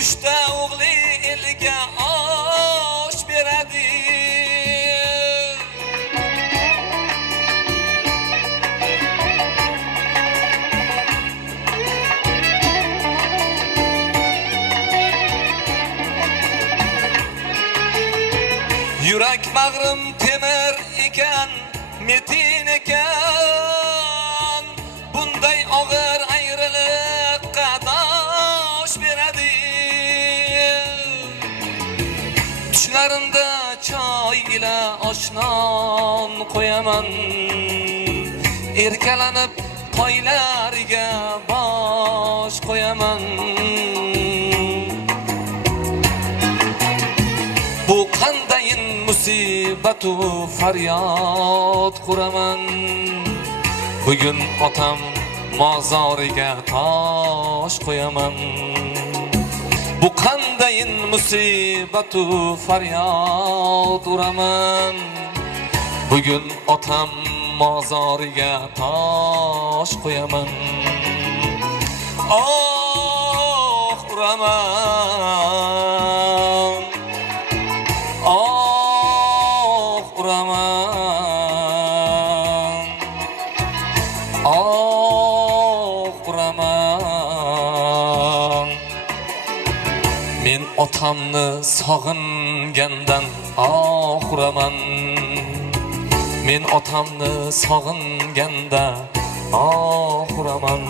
Urushda o'g'li elga osh beradi. Yurak bag'rim temir ekan, metin ekan. Bunday og'ir ayriliqqa dosh beradi. Tushlarimda choy ila oshnon qo'yaman. Erkalanib toylariga bosh qo'yaman. Bu qandayin musibatu faryod quraman. Bugun otam mozoriga tosh qo'yaman. Bu qandayin musibatu faryod uraman. Bugun otam mozoriga tosh qo'yaman. Oh uraman. Oh uraman. Oh uraman. Men otamni sog'ingandan oh uraman. Men otamni sog'inganda oh uraman.